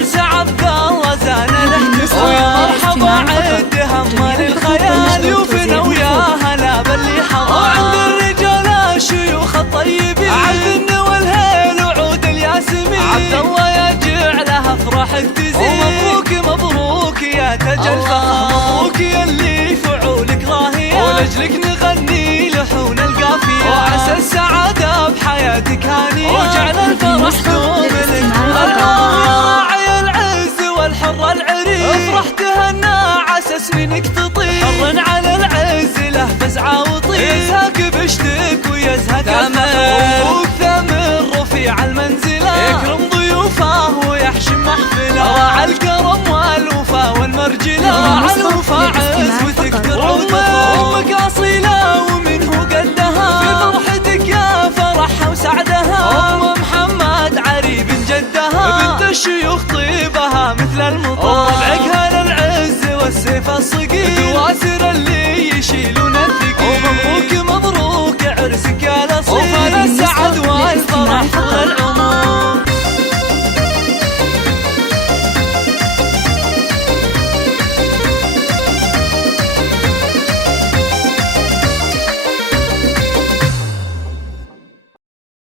عرس عبد الله زان الاحتفال. ويا مرحبا عد هم للخيال يوفنا ويا هلا باللي حضر. وعند الرجال شيوخ الطيبين عبد والهيل وعود الياسمين. عبد الله يا جعله افراحك تزيد. ومبروك مبروك يا تاج الفخر. مبروك يا اللي فعولك راهيه ولجلك نغني لحون القافيه. وعسى السعاده بحياتك هانيه وجعل الفرح دوم لك. القوم يا راعي العز والحر العريق افرح تهنى عسى سنينك تطير. حر على العز له فزعه وطير يزهق بشتك ويزهق ثمر. ثمر رفيع المنزله يكرم ضيوفه ويحشم محفله. راعى الكرم والوفا والمرجله. راعى الوفا عزوتك ترعى امك اصيله ومنه قدها. في فرحتك يا فرحها وسعدها. ام محمد عريب جدها بنت الشيوخ طيبها مثل المطر. طبعك للعز والسيف الصقيل تواسر اللي يشيلون الثقيل. ومبروك مبروك عرسك يا الاصيل. وفال السعد والفرح